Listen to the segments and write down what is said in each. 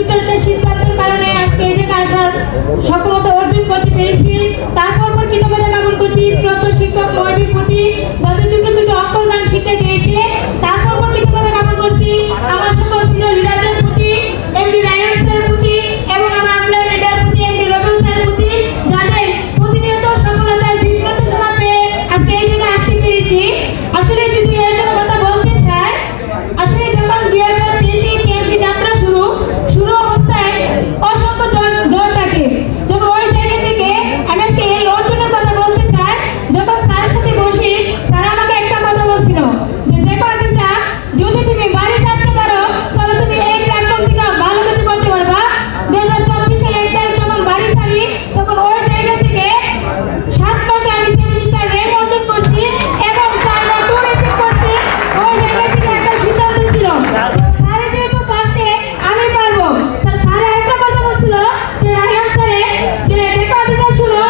যুক্ত একটা সিদ্ধান্তের কারণে আজকে এই জায়গায় আসার সক্ষমতা অর্জন করতে পেরেছি। তারপর কৃতজ্ঞতা জ্ঞাপন করছি শ্রদ্ধ শিক্ষক মহোদয়ের প্রতি, যাদের ছোট ছোট অক্ষর গান শিক্ষা দিয়েছে। তারপর কৃতজ্ঞতা জ্ঞাপন করছি আমার সকল সিনিয়র লিডারদের প্রতি, এমডি রায়হান স্যারের প্রতি এবং আমার আনলাইন লিডার প্রতি, এমডি রবিউল স্যারের প্রতি, যাদের প্রতিনিয়ত সফলতার দিক নির্দেশনা পেয়ে আজকে এই জায়গায় আসতে পেরেছি। আসলে যদি এর জন্য কথা বলতে চাই, আসলে যখন 2023 টিএমসি যাত্রা শুরু অবস্থায় অসংখ্য জ্বর থাকে। যখন ওই জায়গা থেকে আমি আজকে এই অর্জনের কথা বলতে চাই, যখন স্যারের সাথে বসি, স্যার আমাকে একটা কথা বলছিল যে দেখো আদিতা, যদি তুমি বাড়ি ছাড়তে পারো তাহলে তুমি এই প্ল্যাটফর্ম থেকে ভালো কিছু করতে পারবা। 2024 সালে 1 তারিখ যখন বাড়ি ছাড়ি, তখন ওই জায়গা থেকে 7 মাসে আমি সেমিস্টার র্যাঙ্ক অর্জন করছি এবং 4 বার টু রিসিভ করছি। ওই জায়গা থেকে একটা সিদ্ধান্ত ছিল স্যার যেহেতু পারছে আমি পারবো। স্যার একটা কথা বলছিল যে রায়হান স্যারে যে দেখো আদিতা, শুনো,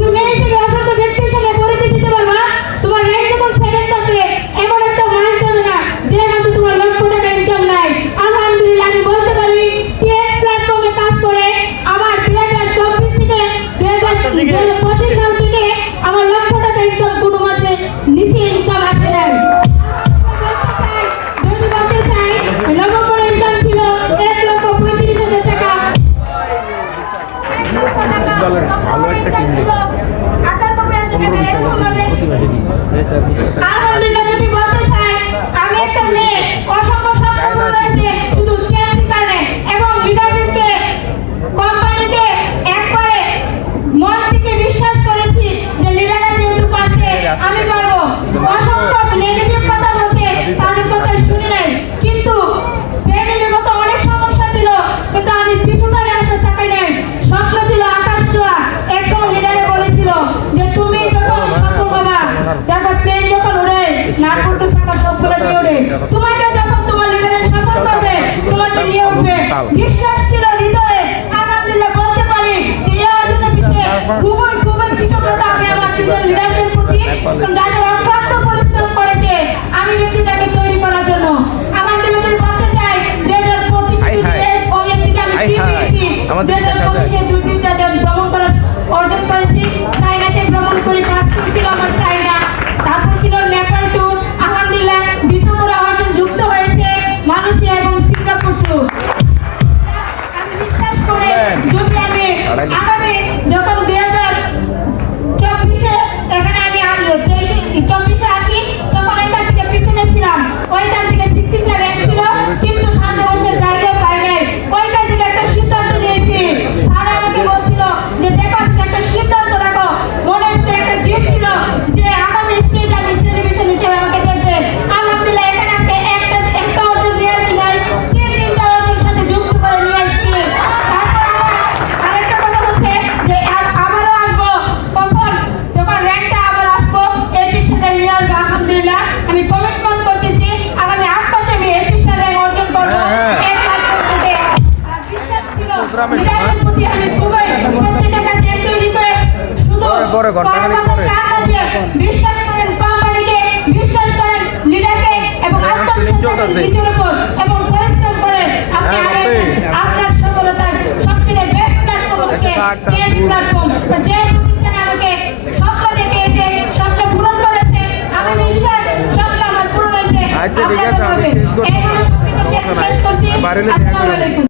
তুমি এই যে অসংখ্য ব্যক্তির সাথে পরিচয় দিতে পারবা। তোমার র্যাঙ্ক যখন 7 থাকে এমন একটা মাস যাবে না যে মাসে তোমার লক্ষ টাকা ইনকাম নাই। আলহামদুলিল্লাহ আমি বলতে পারি টিএস প্ল্যাটফর্মে কাজ করে আমার 2024 থেকে 2025 সাল থেকে আমার লক্ষ টাকা ইনকাম কোনো মাসে নিচে ইনকাম আসে নাই। যদি বলতে চাই নভেম্বর ইনকাম ছিল 1,35,000 টাকা। আলহামদুলিল্লাহ যদি বলতে চাই আমি একটা মেয়ে, অসংখ্য সম্পর্ক রয়েছে শুধু টিএমসি কারণে এবং লিডারশিপকে কোম্পানিকে একবারে মন থেকে বিশ্বাস করেছি যে লিডাররা যেহেতু পারছে আমি পারবো। অসংখ্য নেগেটিভ কথা বলছে, তাদের কথা শুনি নাই, কিন্তু ফ্যামিলিগত অনেক সমস্যা ছিল, কিন্তু আমি পিছুটারে আসে তাকাই নাই। স্বপ্ন ছিল আকাশ ছোঁয়া। একসময় লিডারে বলেছিল যে তুমি যখন সফল হবা, দেখো প্লেন যখন উড়ে নাটবল্টু থাকা সবগুলো নিয়ে উড়ে, তোমাকে যখন তোমার লিডারে সফল করবে তোমাকে নিয়ে উঠবে। বিশ্বাস ছিল হৃদয়ে। আলহামদুলিল্লাহ বলতে পারি যে এই অর্জনের পিছনে খুবই কৃতজ্ঞতা আমি আমার লিডারদের প্রতি, যাদের অক্লান্ত পরিশ্রম করেছে আমি ব্যক্তিটাকে তৈরি করার জন্য। আলহামদুলিল্লাহ যদি বলতে চাই 2025 থেকে আমি টিম পেয়েছি, 2025 দুই তিনটা দেশ ভ্রমণ করার অর্জন করেছি। চায়নাতে ভ্রমণ করে কাজ করেছিল আমার চায়না, তারপর ছিল নেপাল ট্যুর। আলহামদুলিল্লাহ ডিসেম্বরে অর্জন যুক্ত হয়েছে মালয়েশিয়া এবং সিঙ্গাপুর ট্যুর। আমি বিশ্বাস করে যদি আমি আগামী যখন 2024 এখানে আমি 24 আসি, তখন এখান থেকে পিছনে ছিলাম, ওইখান থেকে 60 র্যাঙ্ক ছিল, কিন্তু সামনে বসে জায়গা পাই নাই। ওইখান থেকে একটা সিদ্ধান্ত নিয়েছি। স্যার আমাকে বলছিল যে দেখো একটা সিদ্ধান্ত রাখো, মনের ভিতরে একটা জিদ ছিল যে আগামী স্টেজ আমি সেলিব্রেশন হিসেবে আমাকে দেখবে। আলহামদুলিল্লাহ এখানে আজকে একটা অর্জন নিয়ে আসি নাই, 3-3টা অর্জন সাথে যুক্ত করে নিয়ে আসছি। আরেকটা কথা হচ্ছে যে আবারও আসবো, কখন যখন র্যাঙ্কটা আবার আসবো 21 সালে নিয়ে আসবো। আলহামদুলিল্লাহ আমি কমিটমেন্ট করতেছি আগামী 8 মাসে আমি 21 সালে অর্জন করবো। বিশ্বাস ছিল লিডারের প্রতি, আমি খুবই প্রত্যেকের কাছে একটু রিকোয়েস্ট, শুধু বিশ্বাস করেন কোম্পানিকে, বিশ্বাস করেন লিডারকে এবং আত্মবিশ্বাস নিজের উপর এবং পরিশ্রম করেন। আপনি আপনার সফলতার সবচেয়ে বেস্ট প্ল্যাটফর্ম হচ্ছে টিএস প্ল্যাটফর্ম। যে প্রতিষ্ঠানে আমাকে স্বপ্ন দেখিয়েছে, স্বপ্ন পূরণ করেছে, আমি বিশ্বাস স্বপ্ন আমার পূরণ হয়েছে। শেষ করছি। আসসালামু আলাইকুম।